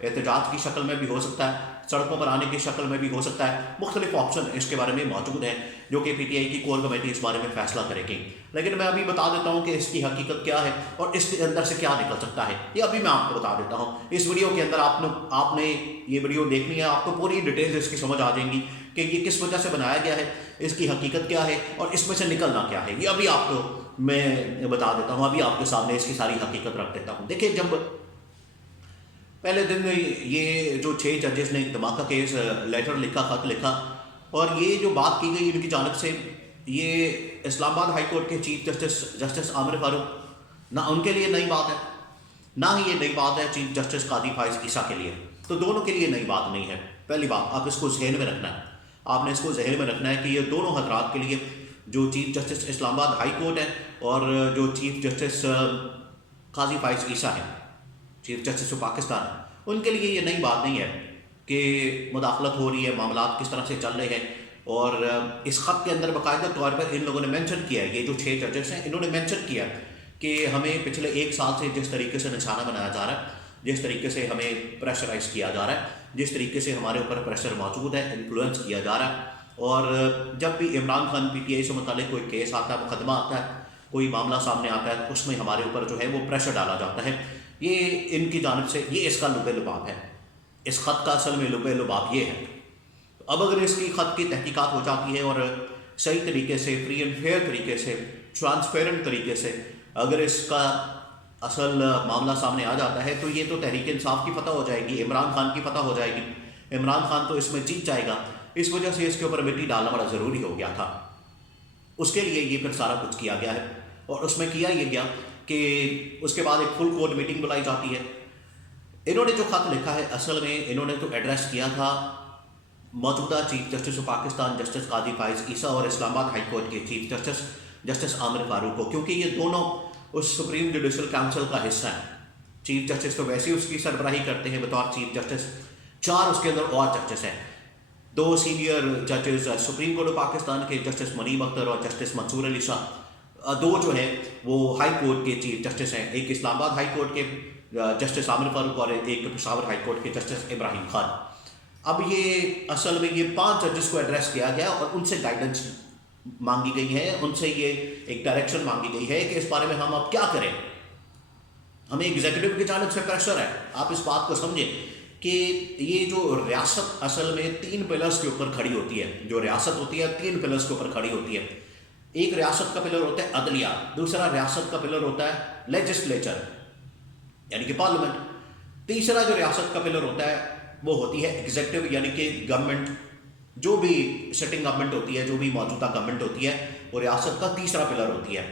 احتجاج کی شکل میں بھی ہو سکتا ہے، سڑکوں پر آنے کی شکل میں بھی ہو سکتا ہے، مختلف آپشن اس کے بارے میں موجود ہیں جو کہ پی ٹی آئی کی کور کمیٹی اس بارے میں فیصلہ کرے گی۔ لیکن میں ابھی بتا دیتا ہوں کہ اس کی حقیقت کیا ہے اور اس کے اندر سے کیا نکل سکتا ہے، یہ ابھی میں آپ کو بتا دیتا ہوں۔ اس ویڈیو کے اندر آپ نے یہ ویڈیو دیکھنی ہے، آپ کو پوری ڈیٹیلز اس کی سمجھ آ جائیں گی کہ یہ کس وجہ سے بنایا گیا ہے، اس کی حقیقت کیا ہے اور اس میں سے نکلنا کیا ہے، یہ ابھی آپ کو میں بتا دیتا ہوں، ابھی آپ کے سامنے اس کی ساری حقیقت رکھ دیتا ہوں۔ دیکھیں، جب پہلے دن یہ جو 6 ججز نے دھماکہ کیس لیٹر لکھا، خط لکھا، اور یہ جو بات کی گئی ان کی جانب سے، یہ اسلام آباد ہائی کورٹ کے چیف جسٹس عامر فاروق، نہ ان کے لیے نئی بات ہے، نہ ہی یہ نئی بات ہے چیف جسٹس قاضی فائز عیسیٰ کے لیے، تو دونوں کے لیے نئی بات نہیں ہے۔ پہلی بات آپ اس کو ذہن میں رکھنا ہے، آپ نے اس کو ذہن میں رکھنا ہے کہ یہ دونوں حضرات کے لیے، جو چیف جسٹس اسلام آباد ہائی کورٹ ہے اور جو چیف جسٹس قاضی فائز عیسیٰ ہے، چیف جسٹس آف پاکستان، ان کے لیے یہ نئی بات نہیں ہے کہ مداخلت ہو رہی ہے، معاملات کس طرح سے چل رہے ہیں۔ اور اس خط کے اندر باقاعدہ طور پر ان لوگوں نے مینشن کیا ہے، یہ جو 6 ججز ہیں انہوں نے مینشن کیا کہ ہمیں پچھلے 1 سال سے جس طریقے سے نشانہ بنایا جا رہا ہے، جس طریقے سے ہمیں پریشرائز کیا جا رہا ہے، جس طریقے سے ہمارے اوپر پریشر موجود ہے، انفلوئنس کیا جا رہا ہے، اور جب بھی Imran Khan P T I سے متعلق کوئی کیس آتا ہے، مقدمہ آتا ہے، کوئی معاملہ سامنے آتا ہے، تو اس میں ہمارے اوپر جو ہے وہ پریشر ڈالا جاتا ہے۔ یہ ان کی جانب سے یہ اس کا لب لباب ہے، اس خط کا اصل میں لب لباب یہ ہے۔ اب اگر اس کی خط کی تحقیقات ہو جاتی ہے اور صحیح طریقے سے، فری اینڈ فیئر طریقے سے، ٹرانسپیرنٹ طریقے سے اگر اس کا اصل معاملہ سامنے آ جاتا ہے، تو یہ تو تحریک انصاف کی فتح ہو جائے گی، عمران خان کی فتح ہو جائے گی، عمران خان تو اس میں جیت جائے گا۔ اس وجہ سے اس کے اوپر مٹی ڈالنا بڑا ضروری ہو گیا تھا، اس کے لیے یہ پھر سارا کچھ کیا گیا ہے، اور اس میں کیا یہ گیا کہ اس کے بعد ایک فل کورٹ میٹنگ بلائی جاتی ہے۔ انہوں نے جو خط لکھا ہے، اصل میں انہوں نے تو ایڈریس کیا تھا موجودہ chief justice of Pakistan justice قاضی فائز عیسیٰ اور اسلام آباد ہائی کورٹ کے چیف جسٹس جسٹس عامر فاروق کو، کیونکہ یہ دونوں اس سپریم جوڈیشل کونسل کا حصہ ہیں۔ چیف جسٹس تو ویسے ہی اس کی سربراہی کرتے ہیں بطور چیف جسٹس، 4 اس کے اندر اور ججز ہیں، 2 سینئر ججز سپریم کورٹ آف پاکستان کے جسٹس منیب اختر اور جسٹس منصور علی شاہ، 2 جو ہیں وہ ہائی کورٹ کے چیف جسٹس ہیں، ایک اسلام آباد ہائی کورٹ کے جسٹس عامر فاروق اور ایک پشاور ہائی کورٹ کے جسٹس ابراہیم خان۔ اب یہ اصل میں یہ 5 ججز کو ایڈریس کیا گیا اور ان سے گائیڈنس مانگی گئی ہے، ان سے یہ ایک ڈائریکشن مانگی گئی ہے کہ اس بارے میں ہم اب کیا کریں۔ ہمیں ایگزیکٹو کی جانب سے پریشر ہے، آپ اس بات کو سمجھیں کہ یہ جو ریاست اصل میں 3 پلرز کے اوپر کھڑی ہوتی ہے، جو ریاست ہوتی ہے 3 پلرز کے اوپر کھڑی ہوتی ہے۔ ایک ریاست کا پلر ہوتا ہے عدلیہ، دوسرا ریاست کا پلر ہوتا ہے لیجسلیچر یعنی کہ پارلیمنٹ، تیسرا جو ریاست کا پلر ہوتا ہے وہ ہوتی ہے ایگزیکٹو یعنی کہ گورنمنٹ، جو بھی سٹنگ گورنمنٹ ہوتی ہے، جو بھی موجودہ گورنمنٹ ہوتی ہے، وہ ریاست کا تیسرا پلر ہوتی ہے۔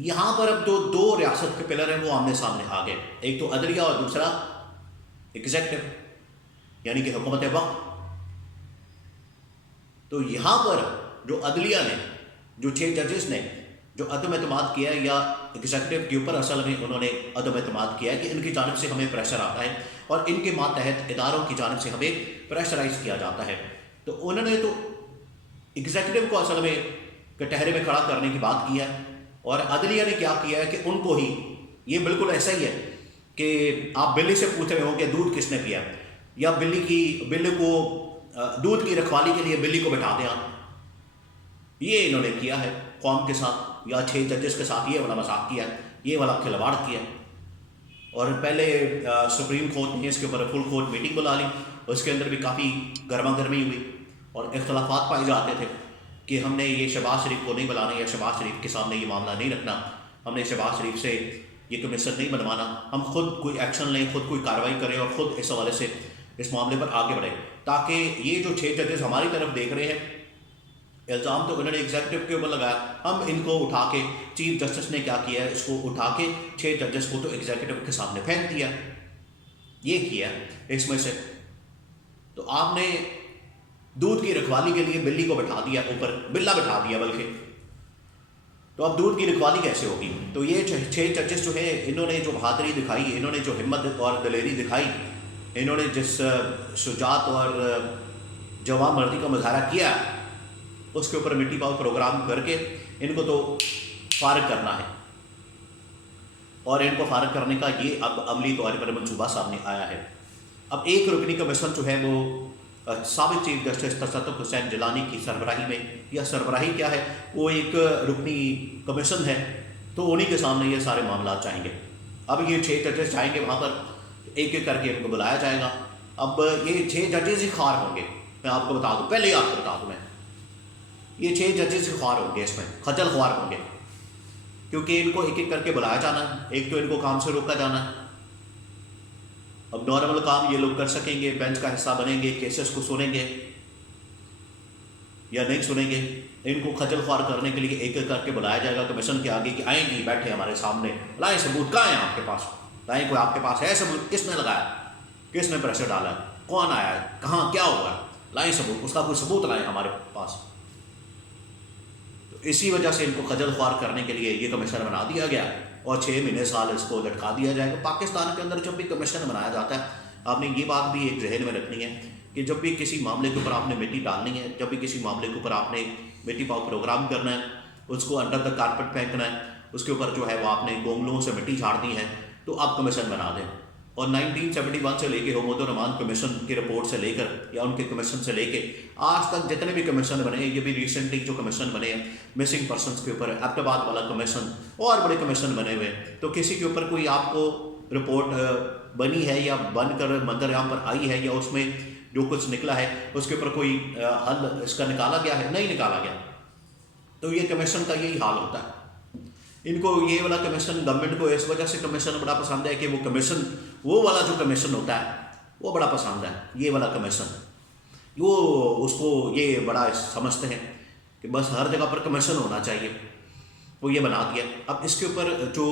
یہاں پر اب 2 ریاست کے پلر ہیں وہ آمنے سامنے آ گئے، ایک تو عدلیہ اور دوسرا ایگزیکٹو یعنی کہ حکومت وقت۔ تو یہاں پر جو عدلیہ نے، جو 6 ججز نے جو عدم اعتماد کیا ہے، یا ایگزیکٹو کے اوپر اصل میں انہوں نے عدم اعتماد کیا ہے کہ ان کی جانب سے ہمیں پریشر آتا ہے اور ان کے ماتحت اداروں کی جانب سے ہمیں پریشرائز کیا جاتا ہے، تو انہوں نے تو ایگزیکٹو کو اصل میں کٹہرے میں کھڑا کرنے کی بات کی ہے، اور عدلیہ نے کیا کیا ہے کہ ان کو ہی، یہ بالکل ایسا ہی ہے کہ آپ بلی سے پوچھ رہے ہو کہ دودھ کس نے پیا، یا بلی کو دودھ کی رکھوالی کے لیے بلی کو بٹھا دیں آپ، یہ انہوں نے کیا ہے قوم کے ساتھ، یا 6 ججز کے ساتھ یہ والا مذاق کیا ہے، یہ والا کھلواڑ کیا ہے۔ اور پہلے سپریم کورٹ نے اس کے اوپر فل کورٹ میٹنگ بلا لی، اس کے اندر بھی کافی گرما گرمی ہوئی اور اختلافات پائے جاتے تھے کہ ہم نے یہ شہباز شریف کو نہیں بلانا، یا شہباز شریف کے سامنے یہ معاملہ نہیں رکھنا، ہم نے شہباز شریف سے یہ کمیشن نہیں بنوانا، ہم خود کوئی ایکشن لیں، خود کوئی کارروائی کریں اور خود اس حوالے سے اس معاملے پر آگے بڑھیں، تاکہ یہ جو 6 ججز ہماری طرف دیکھ رہے ہیں، الزام تو انہوں نے ایگزیکٹو کے اوپر لگایا، ہم ان کو اٹھا کے، چیف جسٹس نے کیا کیا ہے، اس کو اٹھا کے 6 ججز کو تو ایگزیکٹو کے سامنے پھینک دیا، یہ کیا اس میں سے۔ تو آپ نے دودھ کی رکھوالی کے لیے بلی کو بٹھا دیا، اوپر بلا بٹھا دیا بلکہ، تو اب دودھ کی رکھوالی کیسے ہوگی؟ تو یہ 6 ججز جو ہیں، انہوں نے جو بہادری دکھائی، انہوں نے جو ہمت اور دلیری دکھائی، انہوں نے جس شجاعت اور جوان مردی کا مظاہرہ کیا، اس کے اوپر مٹی پاؤ پروگرام کر کے ان کو تو فارغ کرنا ہے، اور ان کو فارغ کرنے کا یہ اب عملی طور پر منصوبہ سامنے آیا ہے۔ اب ایک رکنی کمیشن جو ہے وہ سابق چیف جسٹس تصدق حسین جیلانی کی سربراہی میں، یا سربراہی کیا ہے، وہ ایک رکنی کمیشن ہے، تو انہی کے سامنے یہ سارے معاملات جائیں گے۔ اب یہ 6 ججز جائیں گے وہاں پر، ایک ایک کر کے ان کو بلایا جائے گا۔ اب یہ 6 ججز ہی خوار ہوں گے، میں آپ کو بتا دوں، پہلے ہی آپ کو بتا دوں میں، یہ 6 ججز ہی خوار ہوں گے، اس میں خجل خوار ہوں گے، کیونکہ ان کو ایک ایک کر کے بلایا جانا ہے، ایک تو ان کو کام سے روکا جانا ہے۔ اب نارمل کام یہ لوگ کر سکیں گے، بینچ کا حصہ بنیں گے، کیسز کو سنیں گے یا نہیں سنیں گے، ان کو خجل خوار کرنے کے لیے ایک ایک کر کے بلایا جائے گا کمیشن کے آگے کہ آئیں جی، بیٹھے ہمارے سامنے، لائیں ثبوت، کہاں ہیں آپ کے پاس، لائیں کوئی آپ کے پاس ہے ثبوت، کس نے لگایا، کس نے پریشر ڈالا ہے، کون آیا ہے، کہاں کیا ہوا ہے، لائیں ثبوت، اس کا کوئی ثبوت لائیں ہمارے پاس۔ تو اسی وجہ سے ان کو خجل خوار کرنے کے لیے یہ کمیشن بنا دیا گیا، اور 6 مہینے سال اس کو لٹکا دیا جائے گا۔ پاکستان کے اندر جب بھی کمیشن بنایا جاتا ہے، آپ نے یہ بات بھی ایک ذہن میں رکھنی ہے کہ جب بھی کسی معاملے کے اوپر آپ نے مٹی ڈالنی ہے، جب بھی کسی معاملے کے اوپر آپ نے مٹی پاؤ پروگرام کرنا ہے، اس کو انڈر دا کارپٹ پھینکنا ہے، اس کے اوپر جو ہے وہ آپ نے گونگلوں سے مٹی جھاڑنی ہے، تو آپ کمیشن بنا دیں۔ اور 1971 سے لے کے حکومت الرحمان کمیشن کی رپورٹ سے لے کر، یا ان کے کمیشن سے لے کے آج تک جتنے بھی کمیشن بنے ہیں، یہ بھی ریسنٹلی جو کمیشن بنے ہیں مسنگ پرسنس کے اوپر، ایبٹ آباد والا کمیشن اور بڑے کمیشن بنے ہوئے ہیں، تو کسی کے اوپر کوئی آپ کو رپورٹ بنی ہے یا بن کر منظر عام پر آئی ہے، یا اس میں جو کچھ نکلا ہے اس کے اوپر کوئی حل اس کا نکالا گیا ہے؟ نہیں نکالا گیا۔ تو یہ کمیشن کا یہی حال ہوتا ہے۔ ان کو یہ والا کمیشن، گورنمنٹ کو اس وجہ سے کمیشن بڑا پسند ہے کہ وہ کمیشن، وہ والا جو کمیشن ہوتا ہے وہ بڑا پسند ہے، یہ والا کمیشن، وہ اس کو یہ بڑا سمجھتے ہیں کہ بس ہر جگہ پر کمیشن ہونا چاہیے، وہ یہ بنا دیا۔ اب اس کے اوپر جو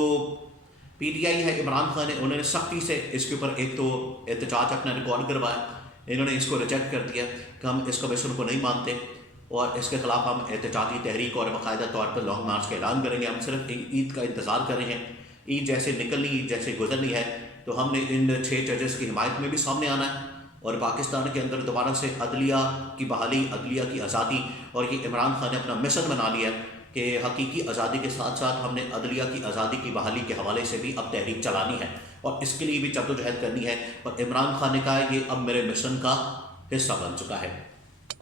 پی ٹی آئی ہے، عمران خان نے، انہوں نے سختی سے اس کے اوپر ایک تو احتجاج اپنا ریکارڈ کروایا، انہوں نے اس کو ریجیکٹ کر دیا کہ ہم اس کمیشن کو نہیں مانتے، اور اس کے خلاف ہم احتجاجی تحریک اور باقاعدہ طور پر لانگ مارچ کا اعلان کریں گے، ہم صرف عید کا انتظار کر رہے ہیں، عید جیسے نکلنی، عید جیسے گزرنی ہے، تو ہم نے ان 6 ججز کی حمایت میں بھی سامنے آنا ہے، اور پاکستان کے اندر دوبارہ سے عدلیہ کی بحالی، عدلیہ کی آزادی، اور یہ عمران خان نے اپنا مشن بنا لیا کہ حقیقی آزادی کے ساتھ ساتھ ہم نے عدلیہ کی آزادی کی بحالی کے حوالے سے بھی اب تحریک چلانی ہے، اور اس کے لیے بھی جدوجہد کرنی ہے، اور عمران خان نے کہا ہے یہ اب میرے مشن کا حصہ بن چکا ہے۔